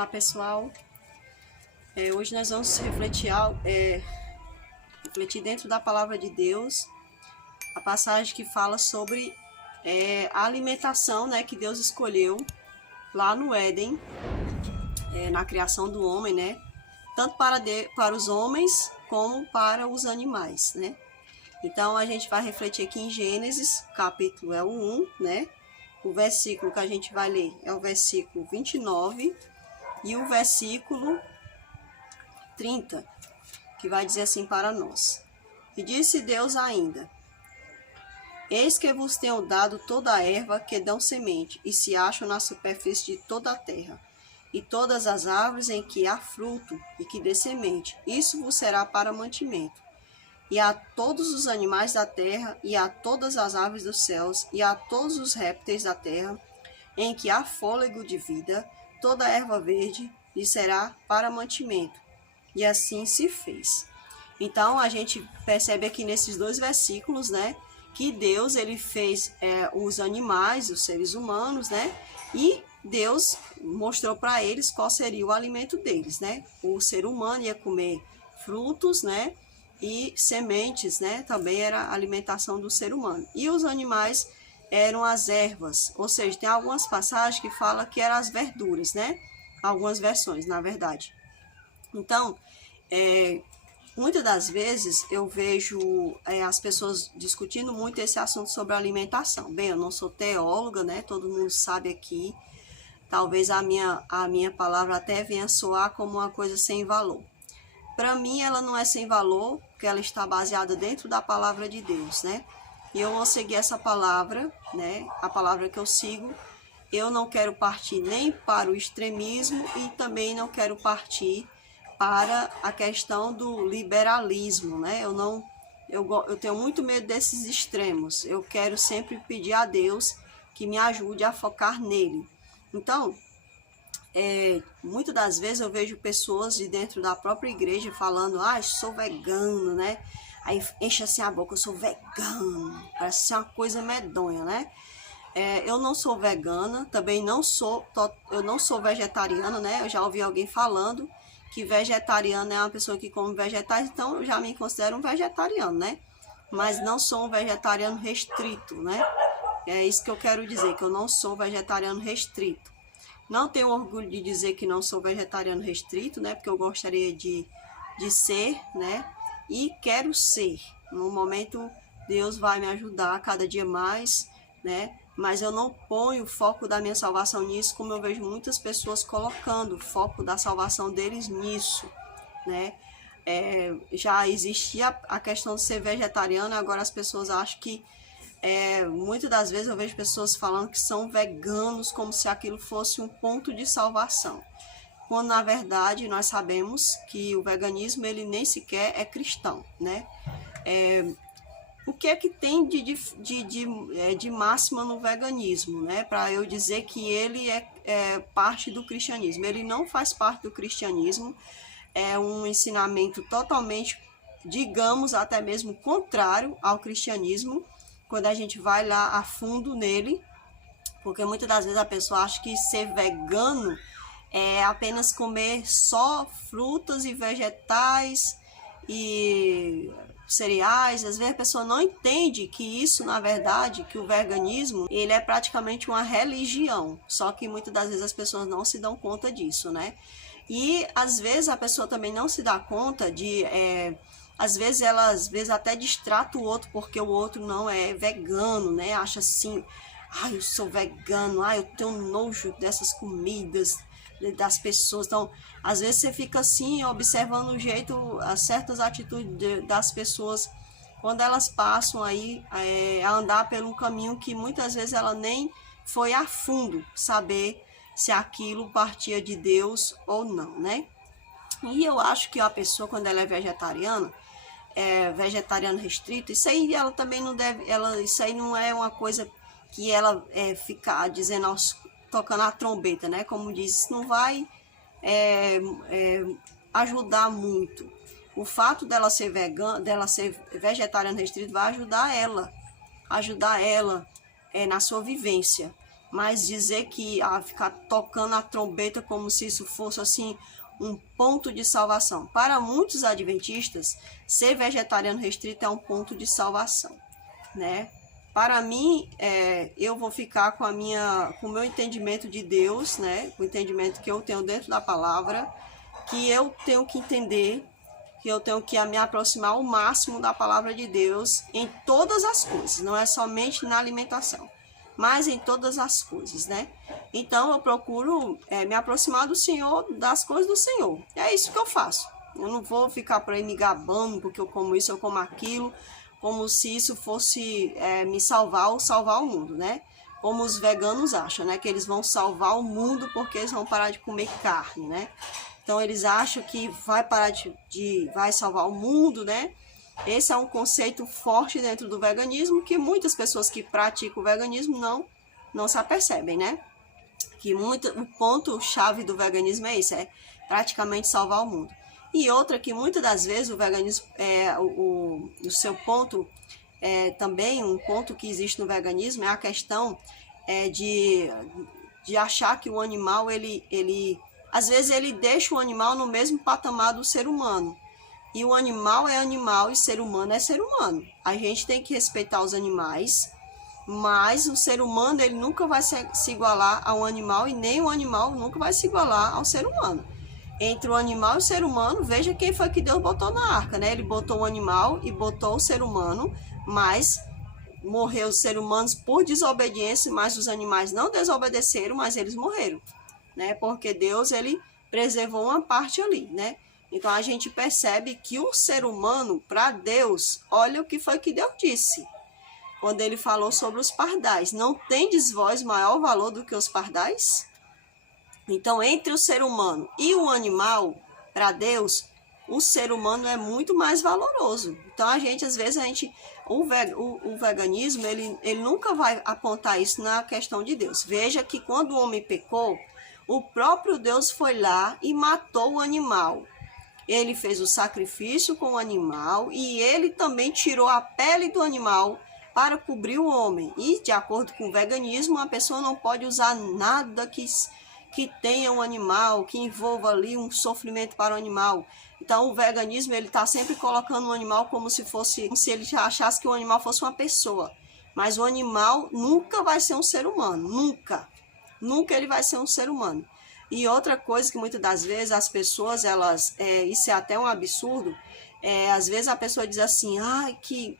Olá pessoal, hoje nós vamos refletir dentro da palavra de Deus, a passagem que fala sobre a alimentação, né, que Deus escolheu lá no Éden, na criação do homem, né, tanto para os homens como para os animais, né. Então a gente vai refletir aqui em Gênesis, capítulo é o 1, né, o versículo que a gente vai ler é o versículo 29, e o versículo 30, que vai dizer assim para nós: E disse Deus ainda: Eis que vos tenho dado toda a erva que dão semente, e se acham na superfície de toda a terra, e todas as árvores em que há fruto, e que dê semente, isso vos será para mantimento. E a todos os animais da terra, e a todas as aves dos céus, e a todos os répteis da terra, em que há fôlego de vida, toda a erva verde lhe será para mantimento. E assim se fez. Então a gente percebe aqui nesses dois versículos, né, que Deus ele fez os animais, os seres humanos, né, e Deus mostrou para eles qual seria o alimento deles, né. O ser humano ia comer frutos, né, e sementes, né, também era a alimentação do ser humano. E os animais eram as ervas, ou seja, tem algumas passagens que falam que eram as verduras, né? Algumas versões, na verdade. Então, muitas das vezes eu vejo as pessoas discutindo muito esse assunto sobre alimentação. Bem, eu não sou teóloga, né? Todo mundo sabe aqui. Talvez a minha palavra até venha soar como uma coisa sem valor. Para mim, ela não é sem valor, porque ela está baseada dentro da palavra de Deus, né? E eu vou seguir essa palavra, né? A palavra que eu sigo. Eu não quero partir nem para o extremismo e também não quero partir para a questão do liberalismo, né? Eu tenho muito medo desses extremos. Eu quero sempre pedir a Deus que me ajude a focar nele. Então, muitas das vezes eu vejo pessoas de dentro da própria igreja falando: sou vegano, né? Aí enche assim a boca: eu sou vegano. Parece ser uma coisa medonha, né? Eu não sou vegana, também eu não sou vegetariana, né? Eu já ouvi alguém falando que vegetariano é uma pessoa que come vegetais, então eu já me considero um vegetariano, né? Mas não sou um vegetariano restrito, né? É isso que eu quero dizer, que eu não sou vegetariano restrito. Não tenho orgulho de dizer que não sou vegetariano restrito, né? Porque eu gostaria de ser, né? E quero ser. No momento, Deus vai me ajudar cada dia mais, né? Mas eu não ponho o foco da minha salvação nisso, como eu vejo muitas pessoas colocando o foco da salvação deles nisso, né? Já existia a questão de ser vegetariano, agora as pessoas acham que muitas das vezes eu vejo pessoas falando que são veganos como se aquilo fosse um ponto de salvação, quando na verdade nós sabemos que o veganismo ele nem sequer é cristão, né? O que é que tem de máxima no veganismo, né? Para eu dizer que ele é parte do cristianismo. Ele não faz parte do cristianismo, é um ensinamento totalmente, digamos, até mesmo contrário ao cristianismo, quando a gente vai lá a fundo nele, porque muitas das vezes a pessoa acha que ser vegano é apenas comer só frutas e vegetais e cereais. Às vezes a pessoa não entende que isso, na verdade, que o veganismo, ele é praticamente uma religião, só que muitas das vezes as pessoas não se dão conta disso, né? E às vezes a pessoa também não se dá conta de... às vezes ela até distrata o outro porque o outro não é vegano, né? Acha assim: eu sou vegano, eu tenho nojo dessas comidas, das pessoas. Então, às vezes você fica assim, observando o jeito, certas atitudes das pessoas, quando elas passam aí a andar por um caminho que muitas vezes ela nem foi a fundo saber se aquilo partia de Deus ou não, né? E eu acho que a pessoa, quando ela é vegetariana restrito, isso aí ela também não deve, isso aí não é uma coisa que ela ficar dizendo, tocando a trombeta, né? Como diz, isso não vai ajudar muito. O fato dela ser vegana, dela ser vegetariana restrito, vai ajudar ela na sua vivência. mas dizer que ficar tocando a trombeta como se isso fosse assim um ponto de salvação. Para muitos adventistas, ser vegetariano restrito é um ponto de salvação, né? Para mim, eu vou ficar com o meu entendimento de Deus, né? O entendimento que eu tenho dentro da palavra, que eu tenho que entender, que eu tenho que me aproximar ao máximo da palavra de Deus em todas as coisas, não é somente na alimentação, mas em todas as coisas, né? Então, eu procuro me aproximar do Senhor, das coisas do Senhor. É isso que eu faço. Eu não vou ficar por aí me gabando porque eu como isso, eu como aquilo, como se isso fosse me salvar ou salvar o mundo, né? Como os veganos acham, né? Que eles vão salvar o mundo porque eles vão parar de comer carne, né? Então, eles acham que vai parar vai salvar o mundo, né? Esse é um conceito forte dentro do veganismo que muitas pessoas que praticam o veganismo não se apercebem, né? Que o ponto-chave do veganismo é isso, praticamente salvar o mundo. E outra que muitas das vezes o veganismo, o seu ponto, também um ponto que existe no veganismo é a questão de achar que o animal, às vezes ele deixa o animal no mesmo patamar do ser humano. E o animal é animal e ser humano é ser humano. A gente tem que respeitar os animais, mas o ser humano ele nunca vai se igualar a um animal e nem o animal nunca vai se igualar ao ser humano. Entre o animal e o ser humano, veja quem foi que Deus botou na arca, né? Ele botou o animal e botou o ser humano, mas morreu os seres humanos por desobediência, mas os animais não desobedeceram, mas eles morreram, né? Porque Deus, ele preservou uma parte ali, né? Então, a gente percebe que o ser humano, para Deus, olha o que foi que Deus disse. Quando ele falou sobre os pardais. Não tendes vós maior valor do que os pardais? Então, entre o ser humano e o animal, para Deus, o ser humano é muito mais valoroso. Então, às vezes, o veganismo, ele nunca vai apontar isso na questão de Deus. Veja que quando o homem pecou, o próprio Deus foi lá e matou o animal. Ele fez o sacrifício com o animal e ele também tirou a pele do animal para cobrir o homem. E, de acordo com o veganismo, a pessoa não pode usar nada que tenha um animal, que envolva ali um sofrimento para o animal. Então, o veganismo, ele está sempre colocando o animal como se ele achasse que o animal fosse uma pessoa. Mas o animal nunca vai ser um ser humano, nunca. Nunca ele vai ser um ser humano. E outra coisa que muitas das vezes as pessoas, isso é até um absurdo, às vezes a pessoa diz assim, que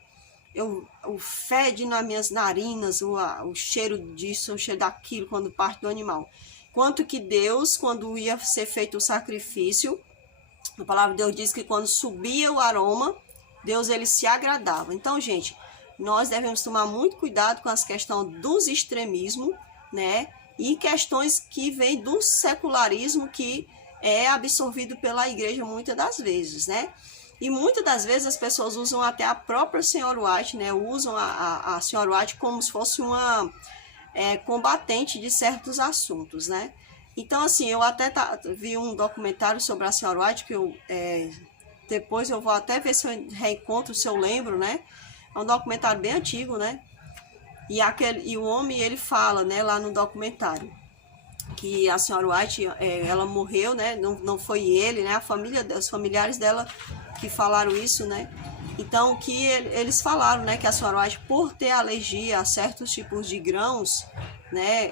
o fede nas minhas narinas, o cheiro disso, o cheiro daquilo, quando parte do animal. Quanto que Deus, quando ia ser feito o sacrifício, a palavra de Deus diz que quando subia o aroma, Deus ele se agradava. Então, gente, nós devemos tomar muito cuidado com as questões dos extremismos, né? E questões que vêm do secularismo que é absorvido pela igreja muitas das vezes, né? E muitas das vezes as pessoas usam até a própria senhora White, né? Usam a senhora White como se fosse uma combatente de certos assuntos, né? Então, assim, eu até vi um documentário sobre a senhora White, que depois eu vou até ver se eu reencontro, se eu lembro, né? É um documentário bem antigo, né? E o homem, ele fala, né, lá no documentário, que a senhora White, ela morreu, né? Não foi ele, né? Os familiares dela que falaram isso, né? Então, que eles falaram, né, que a senhora White, por ter alergia a certos tipos de grãos, né,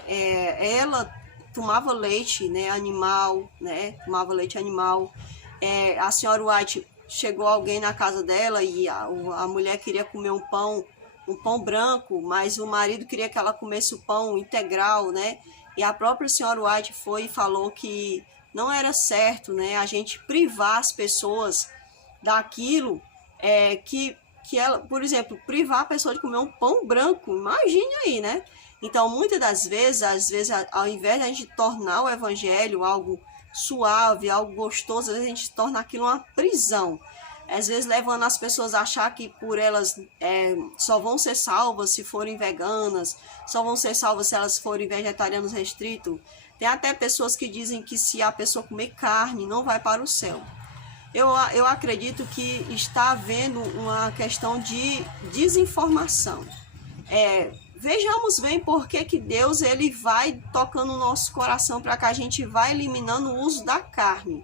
ela tomava leite, né, animal, né? Tomava leite animal. A senhora White, chegou alguém na casa dela e a mulher queria comer um pão branco, mas o marido queria que ela comesse o pão integral, né? E a própria senhora White foi e falou que não era certo, né, a gente privar as pessoas daquilo que ela, por exemplo, privar a pessoa de comer um pão branco, imagine aí, né? Então, muitas das vezes, ao invés de a gente tornar o evangelho algo suave, algo gostoso, às vezes a gente torna aquilo uma prisão. Às vezes levando as pessoas a achar que por elas só vão ser salvas se forem veganas, só vão ser salvas se elas forem vegetarianos restritos. Tem até pessoas que dizem que se a pessoa comer carne, não vai para o céu. Eu acredito que está havendo uma questão de desinformação. vejamos bem por que Deus ele vai tocando o nosso coração para que a gente vá eliminando o uso da carne.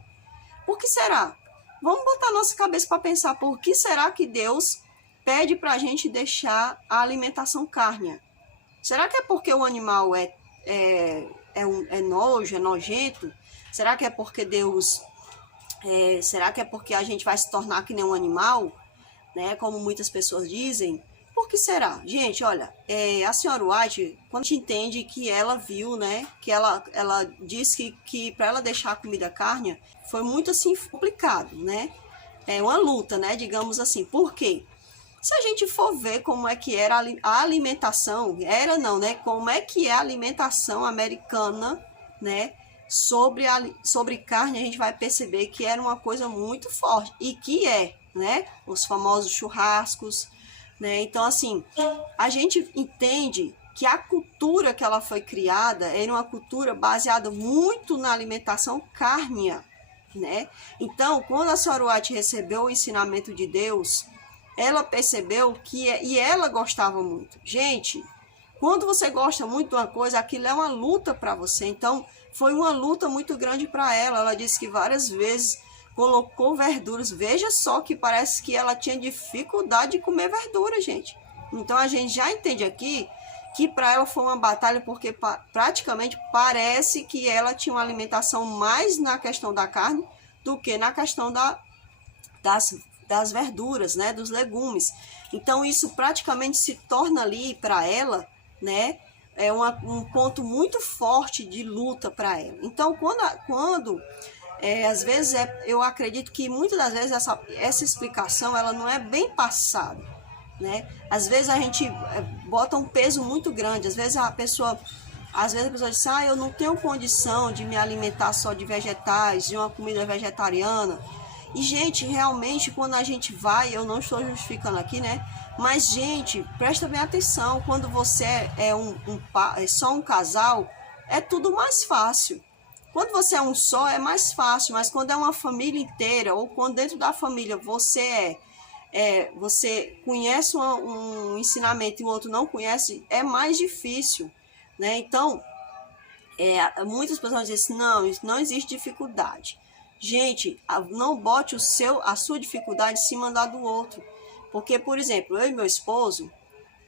Por que será? Vamos botar nossa cabeça para pensar por que será que Deus pede para a gente deixar a alimentação cárnea? Será que é porque o animal é nojo, é nojento? Será que é porque Deus... será que é porque a gente vai se tornar que nem um animal? Né? Como muitas pessoas dizem. Por que será? Gente, olha, a senhora White, quando a gente entende que ela viu, né? Que ela disse que para ela deixar a comida cárnea foi muito assim complicado, né? É uma luta, né? Digamos assim. Por quê? Se a gente for ver como é que era a alimentação, como é que é a alimentação americana, né? Sobre carne, a gente vai perceber que era uma coisa muito forte. E que né? Os famosos churrascos, né? Então, assim, a gente entende que a cultura que ela foi criada era uma cultura baseada muito na alimentação cárnea, né? Então, quando a senhora White recebeu o ensinamento de Deus, ela percebeu e ela gostava muito. Gente, quando você gosta muito de uma coisa, aquilo é uma luta para você. Então, foi uma luta muito grande para ela. Ela disse que várias vezes colocou verduras. Veja só que parece que ela tinha dificuldade de comer verdura, gente. Então, a gente já entende aqui que para ela foi uma batalha, porque praticamente parece que ela tinha uma alimentação mais na questão da carne do que na questão das verduras, né, dos legumes. Então, isso praticamente se torna ali para ela, né, um ponto muito forte de luta para ela. Então, quando às vezes, eu acredito que muitas das vezes essa explicação ela não é bem passada, né? Às vezes a gente bota um peso muito grande, às vezes a pessoa diz, eu não tenho condição de me alimentar só de vegetais, de uma comida vegetariana. E, gente, realmente, quando a gente vai, eu não estou justificando aqui, né? Mas, gente, presta bem atenção, quando você é só um casal, é tudo mais fácil. Quando você é um só, é mais fácil, mas quando é uma família inteira, ou quando dentro da família você você conhece um ensinamento e o outro não conhece, é mais difícil, né? Então, muitas pessoas dizem assim, não existe dificuldade. Gente, não bote a sua dificuldade em cima da do outro. Porque, por exemplo, eu e meu esposo,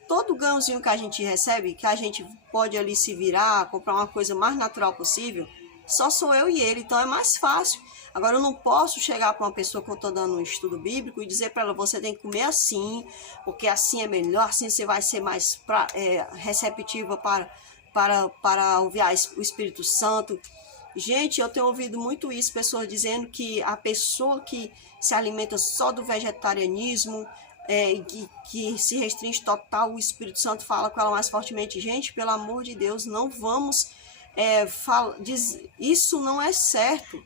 todo ganhozinho que a gente recebe, que a gente pode ali se virar, comprar uma coisa mais natural possível, só sou eu e ele, então é mais fácil. Agora, eu não posso chegar para uma pessoa que eu estou dando um estudo bíblico e dizer para ela, você tem que comer assim, porque assim é melhor, assim você vai ser mais receptiva para ouvir o Espírito Santo. Gente, eu tenho ouvido muito isso, pessoas dizendo que a pessoa que se alimenta só do vegetarianismo, que se restringe total, o Espírito Santo fala com ela mais fortemente. Gente, pelo amor de Deus, não vamos... isso não é certo.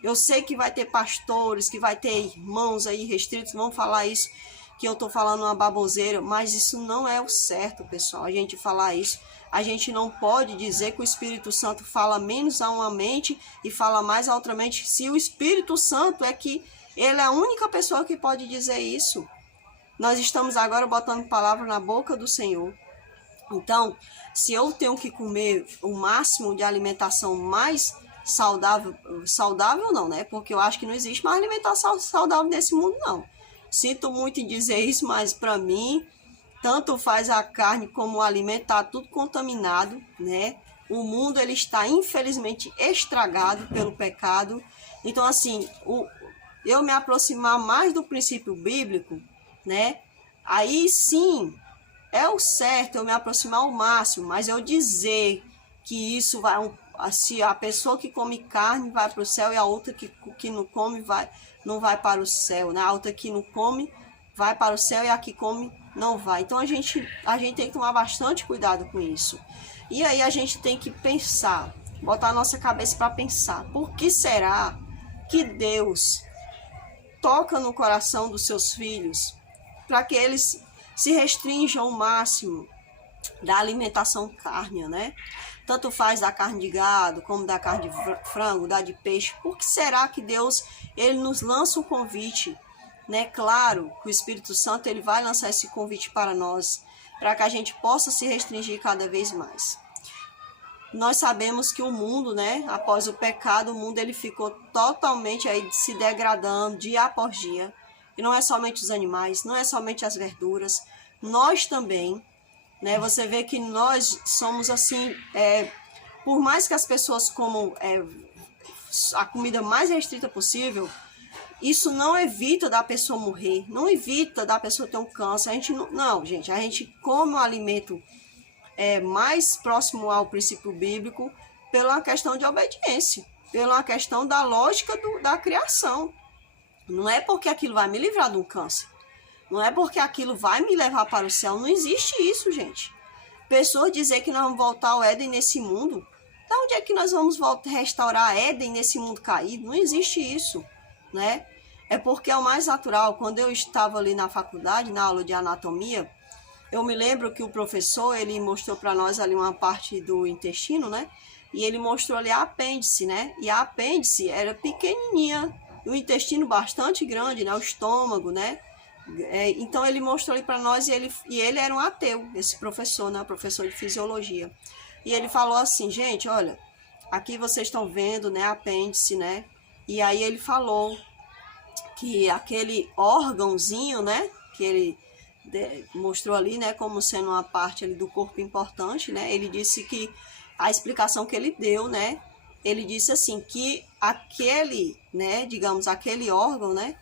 Eu sei que vai ter pastores, que vai ter irmãos aí restritos, vão falar isso, que eu estou falando uma baboseira, mas isso não é o certo, pessoal, a gente falar isso. A gente não pode dizer que o Espírito Santo fala menos a uma mente e fala mais a outra mente, se o Espírito Santo ele é a única pessoa que pode dizer isso. Nós estamos agora botando palavra na boca do Senhor. Então, se eu tenho que comer o máximo de alimentação mais saudável não, né? Porque eu acho que não existe mais alimentação saudável nesse mundo, não. Sinto muito em dizer isso, mas para mim, tanto faz a carne como o alimento, tá tudo contaminado, né? O mundo, ele está infelizmente estragado pelo pecado. Então, assim, eu me aproximar mais do princípio bíblico, né? Aí sim, é o certo eu me aproximar ao máximo, mas eu dizer que isso vai... Se a pessoa que come carne vai para o céu e a outra que não come não vai para o céu, né? A outra que não come vai para o céu e a que come não vai. Então a gente tem que tomar bastante cuidado com isso. E aí a gente tem que pensar, botar a nossa cabeça para pensar. Por que será que Deus toca no coração dos seus filhos para que eles se restringam ao máximo da alimentação cárnea, né? Tanto faz da carne de gado, como da carne de frango, da de peixe. Por que será que Deus, ele nos lança um convite, né? Claro que o Espírito Santo, ele vai lançar esse convite para nós. para que a gente possa se restringir cada vez mais. Nós sabemos que o mundo, né, após o pecado, o mundo ele ficou totalmente aí se degradando dia após dia. E não é somente os animais, não é somente as verduras, nós também, né? Você vê que nós somos assim, por mais que as pessoas comam a comida mais restrita possível, isso não evita da pessoa morrer, não evita da pessoa ter um câncer. A gente não, gente, a gente come um alimento mais próximo ao princípio bíblico pela questão de obediência, pela questão da lógica da criação. Não é porque aquilo vai me livrar de um câncer, não é porque aquilo vai me levar para o céu, não existe isso, gente. Pessoas dizer que nós vamos voltar ao Éden nesse mundo, de onde é que nós vamos restaurar Éden nesse mundo caído? Não existe isso, né? É porque é o mais natural. Quando eu estava ali na faculdade, na aula de anatomia, eu me lembro que o professor, ele mostrou para nós ali uma parte do intestino, né? E ele mostrou ali a apêndice, né? E a apêndice era pequenininha, o intestino bastante grande, né? O estômago, né? Então ele mostrou ali para nós e ele era um ateu, esse professor, né? Professor de fisiologia. E ele falou assim, gente, olha, aqui vocês estão vendo, né? Apêndice, né? E aí ele falou que aquele órgãozinho, né? Que ele mostrou ali, né, como sendo uma parte ali do corpo importante, né? Ele disse que a explicação que ele deu, né? Ele disse assim que aquele, né, digamos, aquele órgão, né,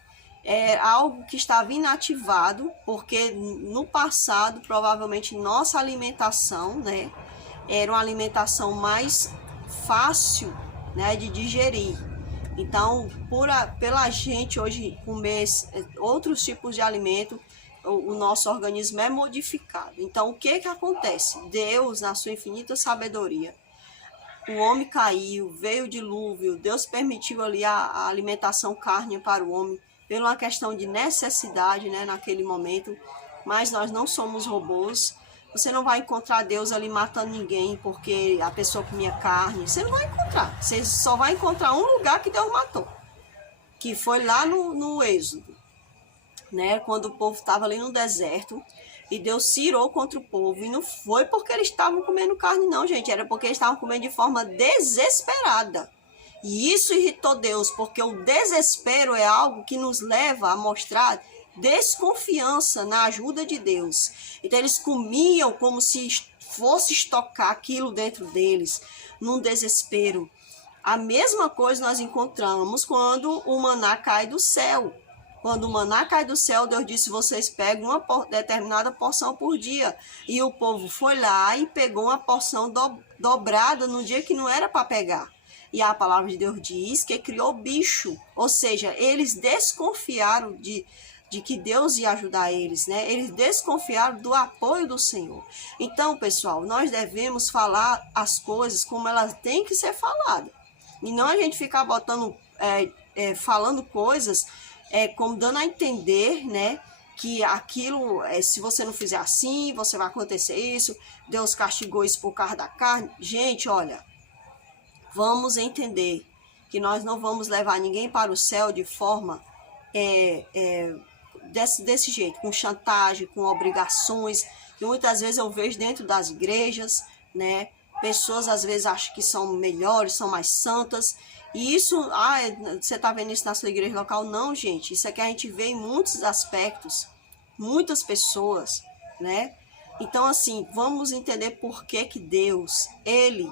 é algo que estava inativado, porque no passado provavelmente nossa alimentação, né, era uma alimentação mais fácil, né, de digerir. Então, pela gente hoje comer outros tipos de alimento, o nosso organismo é modificado. Então, o que acontece? Deus, na sua infinita sabedoria, o homem caiu, veio o dilúvio, Deus permitiu ali a alimentação carne para o homem, por uma questão de necessidade, né, naquele momento, mas nós não somos robôs. Você não vai encontrar Deus ali matando ninguém porque a pessoa comia carne. Você não vai encontrar. Você só vai encontrar um lugar que Deus matou, que foi lá no Êxodo, né? Quando o povo estava ali no deserto e Deus se irou contra o povo. E não foi porque eles estavam comendo carne, não, gente. Era porque eles estavam comendo de forma desesperada. E isso irritou Deus, porque o desespero é algo que nos leva a mostrar desconfiança na ajuda de Deus. Então eles comiam como se fosse estocar aquilo dentro deles, num desespero. A mesma coisa nós encontramos quando o maná cai do céu. Quando o maná cai do céu, Deus disse, vocês pegam uma determinada porção por dia. E o povo foi lá e pegou uma porção dobrada no dia que não era para pegar. E a palavra de Deus diz que criou bicho. Ou seja, eles desconfiaram de que Deus ia ajudar eles, né? Eles desconfiaram do apoio do Senhor. Então, pessoal, nós devemos falar as coisas como elas têm que ser faladas. E não a gente ficar botando, falando coisas como dando a entender, né? Que aquilo, se você não fizer assim, você vai acontecer isso. Deus castigou isso por causa da carne. Gente, olha, vamos entender que nós não vamos levar ninguém para o céu de forma desse jeito, com chantagem, com obrigações, que muitas vezes eu vejo dentro das igrejas, né? Pessoas às vezes acham que são melhores, são mais santas, e isso, você está vendo isso na sua igreja local? Não, gente, isso é que a gente vê em muitos aspectos, muitas pessoas, né? Então, assim, vamos entender por que Deus, ele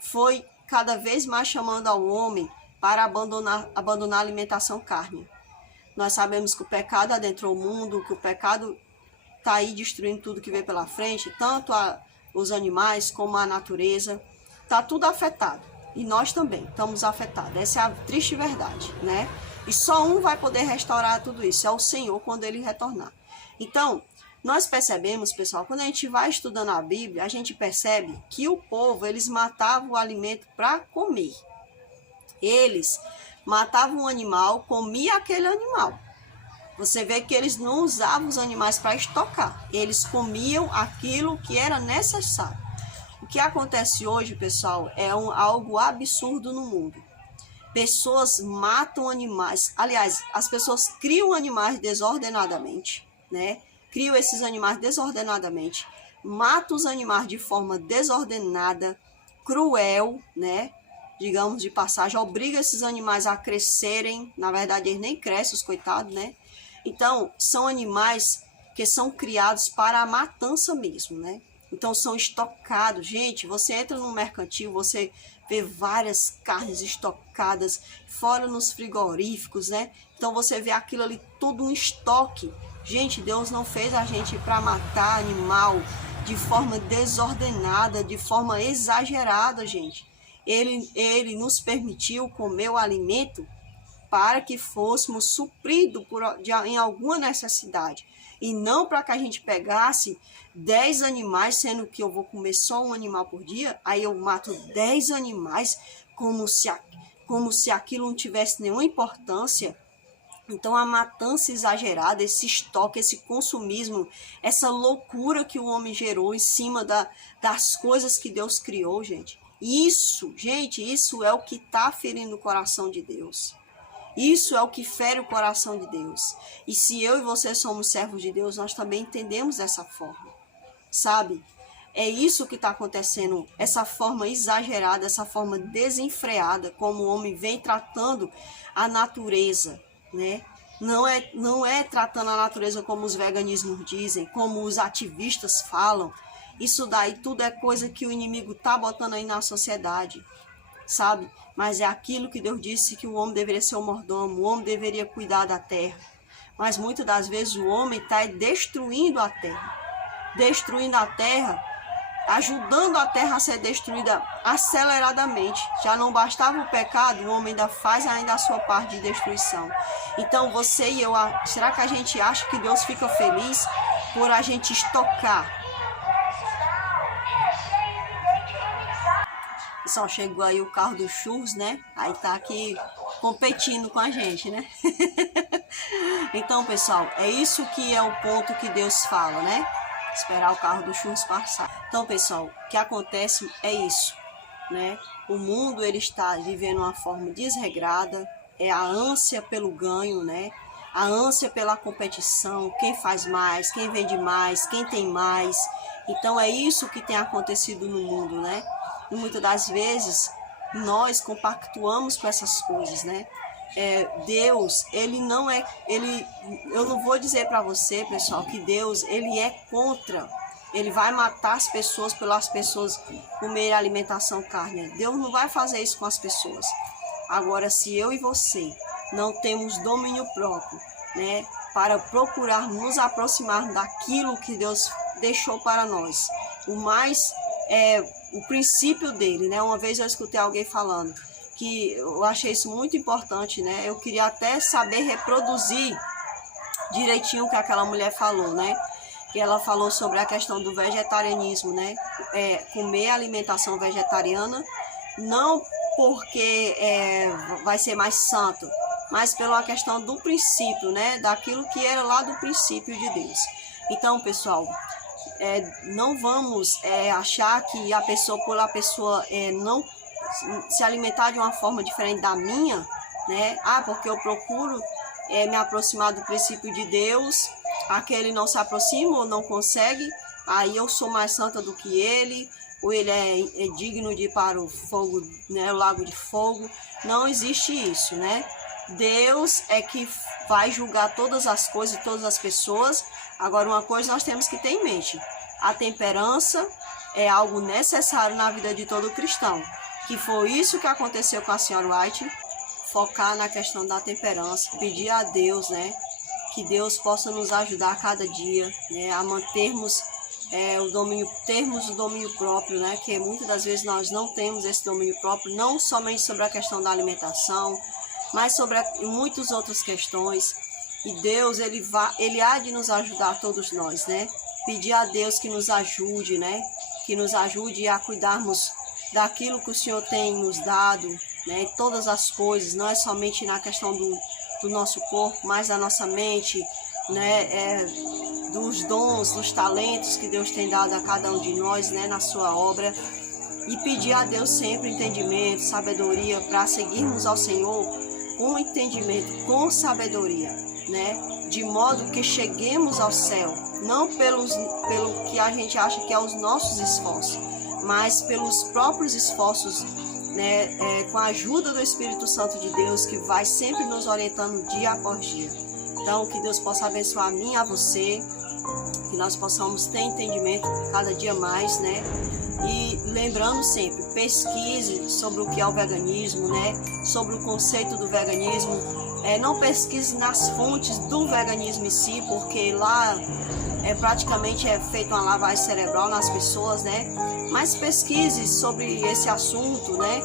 foi cada vez mais chamando ao homem para abandonar a alimentação carne. Nós sabemos que o pecado adentrou o mundo, que o pecado está aí destruindo tudo que vem pela frente, tanto os animais como a natureza. Está tudo afetado. E nós também estamos afetados. Essa é a triste verdade, né? E só um vai poder restaurar tudo isso, é o Senhor quando ele retornar. Então, nós percebemos, pessoal, quando a gente vai estudando a Bíblia, a gente percebe que o povo, eles matavam o alimento para comer. Eles matavam um animal, comia aquele animal. Você vê que eles não usavam os animais para estocar. Eles comiam aquilo que era necessário. O que acontece hoje, pessoal, é algo absurdo no mundo. Pessoas matam animais. Aliás, as pessoas criam animais desordenadamente, né? Criam esses animais desordenadamente. mata os animais de forma desordenada, cruel, né? Digamos de passagem, obriga esses animais a crescerem. Na verdade, eles nem crescem, os coitados, né? Então, são animais que são criados para a matança mesmo, né? Então, são estocados. Gente, você entra no mercantil, você vê várias carnes estocadas, fora nos frigoríficos, né? Então, você vê aquilo ali, tudo um estoque. Gente, Deus não fez a gente para matar animal de forma desordenada, de forma exagerada, gente. Ele nos permitiu comer o alimento para que fôssemos supridos em alguma necessidade. E não para que a gente pegasse 10 animais, sendo que eu vou comer só um animal por dia, aí eu mato 10 animais como se aquilo não tivesse nenhuma importância. Então a matança exagerada, esse estoque, esse consumismo, essa loucura que o homem gerou em cima das coisas que Deus criou, gente. Isso é o que está ferindo o coração de Deus. Isso é o que fere o coração de Deus. E se eu e você somos servos de Deus, nós também entendemos dessa forma, sabe? É isso que está acontecendo, essa forma exagerada, essa forma desenfreada, como o homem vem tratando a natureza, né? Não é tratando a natureza como os veganismos dizem, como os ativistas falam. Isso daí tudo é coisa que o inimigo está botando aí na sociedade, sabe? Mas é aquilo que Deus disse, que o homem deveria ser o mordomo, o homem deveria cuidar da terra. Mas muitas das vezes o homem está destruindo a terra, ajudando a terra a ser destruída aceleradamente. Já não bastava o pecado, o homem ainda faz ainda a sua parte de destruição. Então você e eu, será que a gente acha que Deus fica feliz por a gente estocar? Pessoal, chegou aí o carro do Churros, né? Aí tá aqui competindo com a gente, né? Então, pessoal, é isso que é o ponto que Deus fala, né? Esperar o carro do Churros passar. Então, pessoal, o que acontece é isso, né? O mundo, ele está vivendo uma forma desregrada, é a ânsia pelo ganho, né? A ânsia pela competição, quem faz mais, quem vende mais, quem tem mais. Então, é isso que tem acontecido no mundo, né? E muitas das vezes nós compactuamos com essas coisas, né? Deus, ele não é, eu não vou dizer para você, pessoal, que Deus, ele é contra, ele vai matar as pessoas pelas pessoas comerem alimentação carne. Deus não vai fazer isso com as pessoas. Agora, se eu e você não temos domínio próprio, né, para procurar nos aproximar daquilo que Deus deixou para nós, o princípio dele, né? Uma vez eu escutei alguém falando que eu achei isso muito importante, né? Eu queria até saber reproduzir direitinho o que aquela mulher falou, né? Que ela falou sobre a questão do vegetarianismo, né? Comer alimentação vegetariana, não porque vai ser mais santo, mas pela questão do princípio, né? Daquilo que era lá do princípio de Deus. Então, pessoal, não vamos achar que a pessoa, por a pessoa não se alimentar de uma forma diferente da minha, né? Porque eu procuro me aproximar do princípio de Deus, aquele não se aproxima ou não consegue, aí eu sou mais santa do que ele, ou ele é digno de ir para o fogo, né? O lago de fogo. Não existe isso, né? Deus é que vai julgar todas as coisas e todas as pessoas. Agora, uma coisa nós temos que ter em mente: a temperança é algo necessário na vida de todo cristão. Que foi isso que aconteceu com a senhora White. Focar na questão da temperança, pedir a Deus, né, que Deus possa nos ajudar a cada dia, né, a mantermos termos o domínio próprio, né, que muitas das vezes nós não temos esse domínio próprio, não somente sobre a questão da alimentação, mas sobre muitas outras questões. E Deus, ele há de nos ajudar, todos nós, né? Pedir a Deus que nos ajude, né? Que nos ajude a cuidarmos daquilo que o Senhor tem nos dado, né? Todas as coisas, não é somente na questão do nosso corpo, mas da nossa mente, né? Dos dons, dos talentos que Deus tem dado a cada um de nós, né? Na sua obra. E pedir a Deus sempre entendimento, sabedoria, para seguirmos ao Senhor com entendimento, com sabedoria, né? de modo que cheguemos ao céu, não pelo que a gente acha que é os nossos esforços, mas pelos próprios esforços, né, com a ajuda do Espírito Santo de Deus, que vai sempre nos orientando dia após dia. Então, que Deus possa abençoar a mim e a você, que nós possamos ter entendimento cada dia mais, né? E lembrando sempre, pesquise sobre o que é o veganismo, né? Sobre o conceito do veganismo. Não pesquise nas fontes do veganismo em si, porque lá praticamente é feita uma lavagem cerebral nas pessoas, né? Mas pesquise sobre esse assunto, né?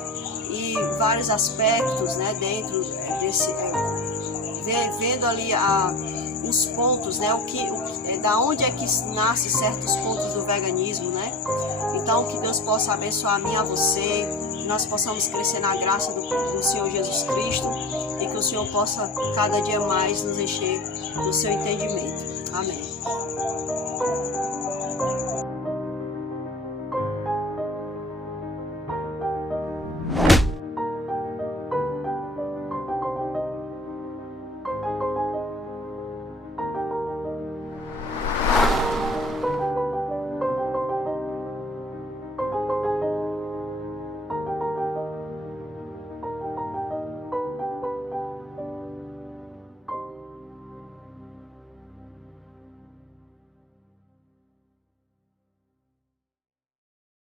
E vários aspectos, né? Dentro desse, vendo ali os pontos, né? Da onde é que nasce certos pontos do veganismo, né? Então, que Deus possa abençoar a mim e a você, que nós possamos crescer na graça do Senhor Jesus Cristo e que o Senhor possa cada dia mais nos encher do seu entendimento. Amém.